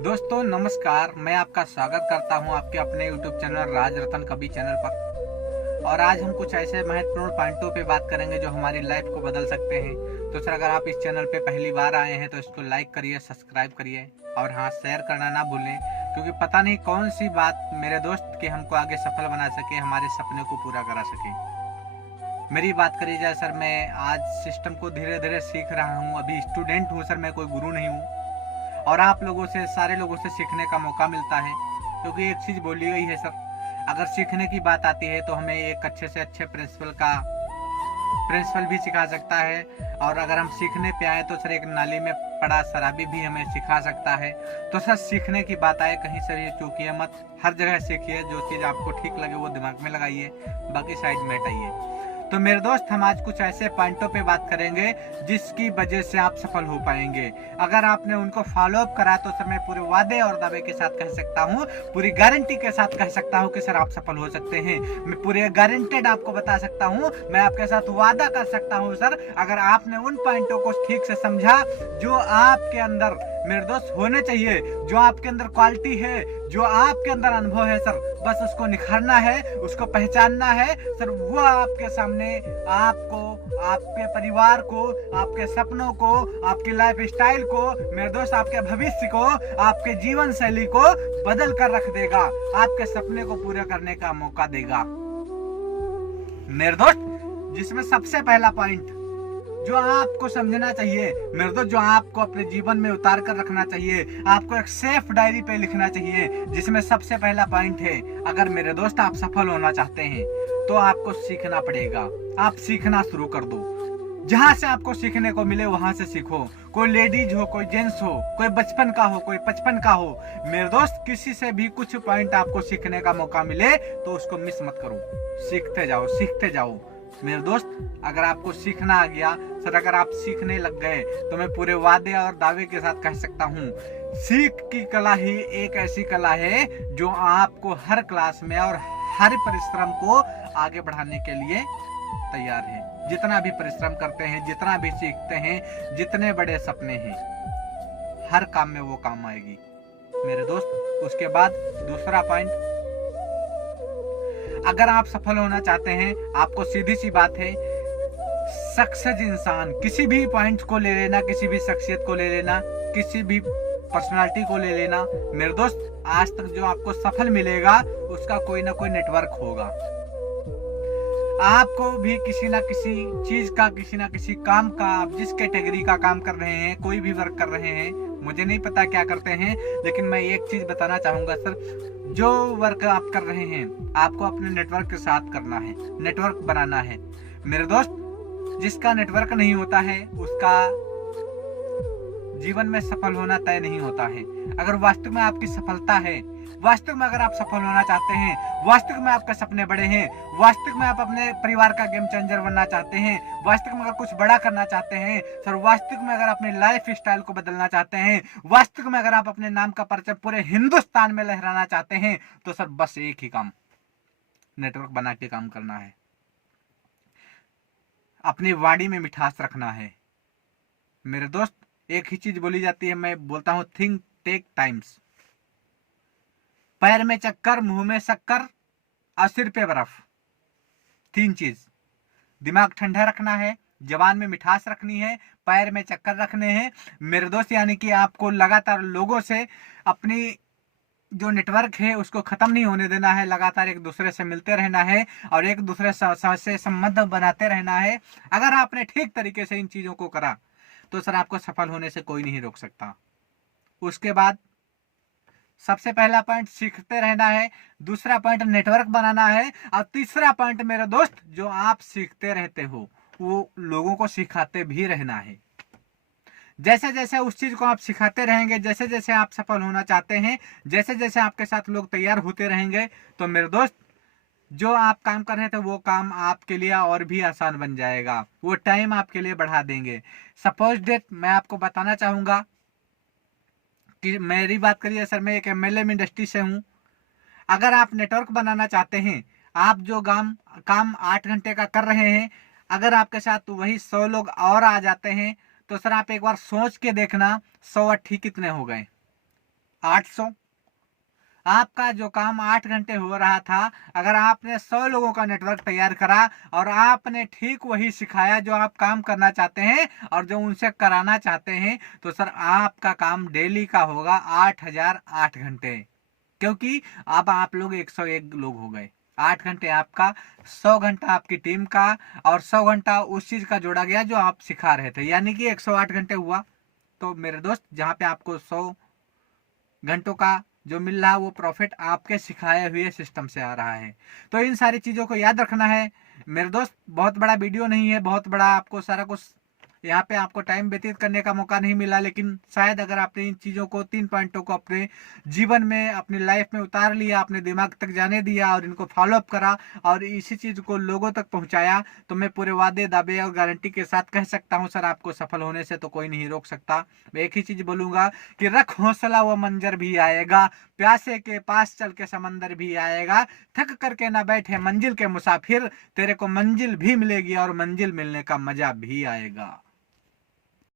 दोस्तों नमस्कार, मैं आपका स्वागत करता हूं आपके अपने YouTube चैनल राज रतन कवि चैनल पर। और आज हम कुछ ऐसे महत्वपूर्ण पॉइंटों पे बात करेंगे जो हमारी लाइफ को बदल सकते हैं। तो सर, अगर आप इस चैनल पे पहली बार आए हैं तो इसको लाइक करिए, सब्सक्राइब करिए और हाँ, शेयर करना ना भूलें, क्योंकि पता नहीं कौन सी बात मेरे दोस्त के हमको आगे सफल बना सके, हमारे सपने को पूरा करा सके। मेरी बात करी जाए सर, मैं आज सिस्टम को धीरे धीरे सीख रहा हूँ। अभी स्टूडेंट हूँ सर, मैं कोई गुरु नहीं हूँ। और आप लोगों से, सारे लोगों से सीखने का मौका मिलता है, क्योंकि एक चीज़ बोली गई है सर, अगर सीखने की बात आती है तो हमें एक अच्छे से अच्छे प्रिंसिपल भी सिखा सकता है। और अगर हम सीखने पे आए तो सर, एक नाली में पड़ा शराबी भी हमें सिखा सकता है। तो सर, सीखने की बात आए, कहीं से भी चूकिए मत, हर जगह सीखिए। जो चीज़ आपको ठीक लगे वो दिमाग में लगाइए, बाकी साइड में हटाइए। तो मेरे दोस्त, हम आज कुछ ऐसे पॉइंटों पे बात करेंगे जिसकी वजह से आप सफल हो पाएंगे। अगर आपने उनको फॉलो अप करा तो सर, मैं पूरे वादे और दावे के साथ कह सकता हूँ, पूरी गारंटी के साथ कह सकता हूँ कि सर आप सफल हो सकते हैं। मैं पूरे गारंटेड आपको बता सकता हूँ, मैं आपके साथ वादा कर सकता हूँ सर, अगर आपने उन पॉइंटों को ठीक से समझा जो आपके अंदर मेरे दोस्त होने चाहिए, जो आपके अंदर क्वालिटी है, जो आपके अंदर अनुभव है सर, बस उसको निखारना है, उसको पहचानना है सर। वो आपके सामने आपको, आपके परिवार को, आपके सपनों को, आपकी लाइफ स्टाइल को, मेरे दोस्त आपके भविष्य को, आपके जीवन शैली को बदल कर रख देगा, आपके सपने को पूरा करने का मौका देगा। मेरे दोस्त, जिसमें सबसे पहला पॉइंट जो आपको समझना चाहिए मेरे दोस्त, जो आपको अपने जीवन में उतार कर रखना चाहिए, आपको एक सेफ डायरी पे लिखना चाहिए, जिसमें सबसे पहला पॉइंट है, अगर मेरे दोस्त आप सफल होना चाहते हैं तो आपको सीखना पड़ेगा। आप सीखना शुरू कर दो, जहां से आपको सीखने को मिले वहां से सीखो। कोई लेडीज हो, कोई जेंट्स हो, कोई बचपन का हो, कोई 55 का हो, मेरे दोस्त किसी से भी कुछ पॉइंट आपको सीखने का मौका मिले तो उसको मिस मत करो। सीखते जाओ, सीखते जाओ मेरे दोस्त। अगर आपको सीखना आ गया सर, अगर आप सीखने लग गए तो मैं पूरे वादे और दावे के साथ कह सकता हूँ, सीख की कला ही एक ऐसी कला है जो आपको हर क्लास में और हर परिश्रम को आगे बढ़ाने के लिए तैयार है। जितना भी परिश्रम करते हैं, जितना भी सीखते हैं, जितने बड़े सपने हैं, हर काम में वो काम आएगी मेरे दोस्त। उसके बाद दूसरा पॉइंट, अगर आप सफल होना चाहते हैं, आपको सीधी सी बात है, सक्सेस इंसान किसी भी पॉइंट को ले लेना, किसी भी शख्सियत को ले लेना, किसी भी पर्सनालिटी को ले लेना मेरे दोस्त, आज तक जो आपको सफल मिलेगा उसका कोई ना कोई नेटवर्क होगा। आपको भी किसी ना किसी चीज का, किसी ना किसी काम का, आप जिस कैटेगरी का काम कर रहे हैं, कोई भी वर्क कर रहे हैं, मुझे नहीं पता क्या करते हैं, लेकिन मैं एक चीज बताना चाहूंगा सर, जो वर्क आप कर रहे हैं आपको अपने नेटवर्क के साथ करना है, नेटवर्क बनाना है मेरे दोस्त। जिसका नेटवर्क नहीं होता है उसका जीवन में सफल होना तय नहीं होता है। अगर वास्तव में आपकी सफलता है, वास्तव में अगर आप सफल होना चाहते हैं, वास्तव में आपके सपने बड़े हैं, वास्तव में आप अपने परिवार का गेम चेंजर बनना चाहते हैं, वास्तव में अगर कुछ बड़ा करना चाहते हैं सर, वास्तव में अगर अपने लाइफ स्टाइल को बदलना चाहते हैं, वास्तव में अगर आप अपने नाम का परचम पूरे हिंदुस्तान में लहराना चाहते हैं, तो सर बस एक ही काम, नेटवर्क बना के काम करना है। अपनी वाणी में मिठास रखना है मेरे दोस्त। एक ही चीज बोली जाती है, मैं बोलता हूं, थिंक टेक टाइम्स। पैर में चक्कर, मुंह में शक्कर और सिर पे बर्फ, तीन चीज। दिमाग ठंडा रखना है, जबान में मिठास रखनी है, पैर में चक्कर रखने हैं मेरे दोस्त। यानी कि आपको लगातार लोगों से अपनी जो नेटवर्क है उसको खत्म नहीं होने देना है, लगातार एक दूसरे से मिलते रहना है और एक दूसरे से संबंध बनाते रहना है। अगर आपने ठीक तरीके से इन चीजों को करा तो सर, आपको सफल होने से कोई नहीं रोक सकता। उसके बाद सबसे पहला पॉइंट सीखते रहना है, दूसरा पॉइंट नेटवर्क बनाना है, और तीसरा पॉइंट मेरे दोस्त, जो आप सीखते रहते हो वो लोगों को सिखाते भी रहना है। जैसे जैसे उस चीज को आप सिखाते रहेंगे, जैसे जैसे आप सफल होना चाहते हैं, जैसे जैसे आपके साथ लोग तैयार होते रहेंगे, तो मेरे दोस्त, जो आप काम कर रहे थे वो काम आपके लिए और भी आसान बन जाएगा, वो टाइम आपके लिए बढ़ा देंगे। सपोज डेट मैं आपको बताना चाहूंगा कि मेरी बात करिए सर, मैं एक एमएलएम इंडस्ट्री से हूं। अगर आप नेटवर्क बनाना चाहते हैं, आप जो काम 8 घंटे का कर रहे हैं, अगर आपके साथ वही 100 लोग और आ जाते हैं तो सर, आप एक बार सोच के देखना, 100 अट्ठी कितने हो गए। 800। आपका जो काम 8 घंटे हो रहा था, अगर आपने 100 लोगों का नेटवर्क तैयार करा और आपने ठीक वही सिखाया जो आप काम करना चाहते हैं और जो उनसे कराना चाहते हैं, तो सर आपका काम डेली का होगा 8008 घंटे, क्योंकि अब आप लोग 101 लोग हो गए। 8 घंटे आपका, 100 घंटा आपकी टीम का और 100 घंटा उस चीज का जोड़ा गया जो आप सिखा रहे थे, यानी कि 108 घंटे हुआ। तो मेरे दोस्त, जहाँ पे आपको 100 घंटों का जो मिल रहा है वो प्रॉफिट आपके सिखाए हुए सिस्टम से आ रहा है। तो इन सारी चीजों को याद रखना है मेरे दोस्त। बहुत बड़ा वीडियो नहीं है, बहुत बड़ा आपको सारा कुछ यहाँ पे आपको टाइम व्यतीत करने का मौका नहीं मिला, लेकिन शायद अगर आपने इन चीजों को, 3 पॉइंटों को अपने जीवन में, अपनी लाइफ में उतार लिया, अपने दिमाग तक जाने दिया और इनको फॉलोअप करा और इसी चीज को लोगों तक पहुंचाया, तो मैं पूरे वादे, दावे और गारंटी के साथ कह सकता हूँ सर, आपको सफल होने से तो कोई नहीं रोक सकता। मैं एक ही चीज बोलूंगा कि रख हौसला, वो मंजर भी आएगा, प्यासे के पास चल के समंदर भी आएगा, थक करके ना बैठे मंजिल के मुसाफिर, तेरे को मंजिल भी मिलेगी और मंजिल मिलने का मजा भी आएगा।